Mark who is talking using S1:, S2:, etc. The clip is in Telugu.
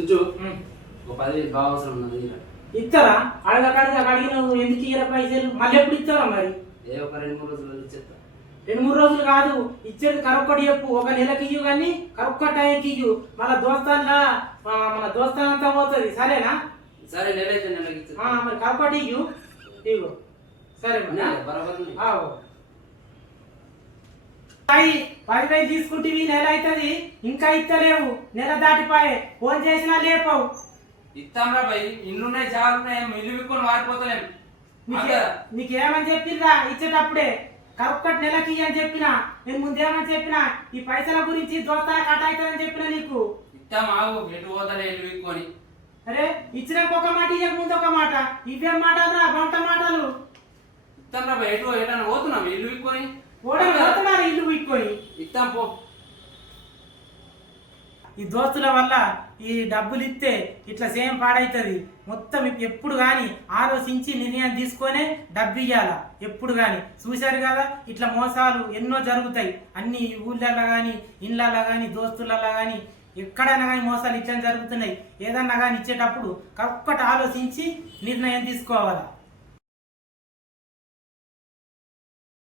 S1: ఉమ్.
S2: ఒక పది బాగా అవసరం ఉన్నది ఇరా.
S1: ఇస్తారా అడగకడగ అడిగిన ఎందుకు ఇయ్యర పైసలు? మళ్ళీ ఎప్పుడు ఇస్తారా మరి?
S2: ఏ ఒక రెండు మూడు రోజులు ఇచ్చేస్తా.
S1: రెండు మూడు రోజులు కాదు. ఇచ్చేది కరొక్కటి చెప్పు. ఒక నెలకి ఇయ్యు కానీ కరొక్క టైంకి ఇయ్యు. మన దోస్తాన్లా మన- మన దోస్తాన్ అంతా పోతుంది. సరేనా?
S2: సరే అయితే నెలకి
S1: ఆ,
S2: ఇచ్చేస్తా
S1: మరి కరొక్కటి ఇయ్యు. ఇవ్వు. సరే మరి.
S2: ఉన్నాయి, బరాబర్ ఉన్నాయి.
S1: ఆవు. అయ్యి పది వేలు తీసుకుంటే నెల అవుతుంది ఇంకా ఇస్తలేవు నెల దాటిపోయే. ఫోన్ చేసినా లేపవు.
S3: ఇస్తాం రా భయ్. ఇన్నున్నాయి చాలా ఉన్నాయి ఇల్లు విక్కుని మారిపోతలేం.
S1: నీకే నీకేమని చెప్పిందా ఇచ్చేటప్పుడే. కరొక్కటి నెలకి అని చెప్పిన. నేను ముందేమని చెప్పిన? ఈ పైసల గురించి దోస్తా కట్ అవుతుందని చెప్పిన నీకు?
S3: ఇస్తాం ఆగు. ఎటు పోతలే ఇల్లు విక్కొని.
S1: అరే ఇచ్చినాక ఒక మాట ఇయ్యక ముందు ఒక మాట. ఇవేం మాటలు బంట మాటలు.
S3: ఇస్తాం రా భయ్. ఎటు ఎటన్నా పోతున్నాం? ఇల్లు విక్కొని?
S1: ఓడలు పోతున్నారు ఇల్లు విక్కొని
S3: ఇస్తాం పో.
S1: ఈ దోస్తుల వల్ల ఈ డబ్బులు ఇస్తే ఇట్లా సేమ్ పాడైతుంది. మొత్తం ఎప్పుడు కానీ ఆలోచించి నిర్ణయం తీసుకొనే డబ్బు ఇవ్వాల ఎప్పుడు కానీ చూశారు కదా ఇట్లా మోసాలు ఎన్నో జరుగుతాయి. అన్ని ఊళ్ళల్లో కానీ ఇళ్ళల్లో కానీ దోస్తులలో కానీ ఎక్కడైనా కానీ మోసాలు ఇట్లా జరుగుతున్నాయి. ఏదన్నా కానీ ఇచ్చేటప్పుడు కరెక్ట్ ఆలోచించి నిర్ణయం తీసుకోవాలా.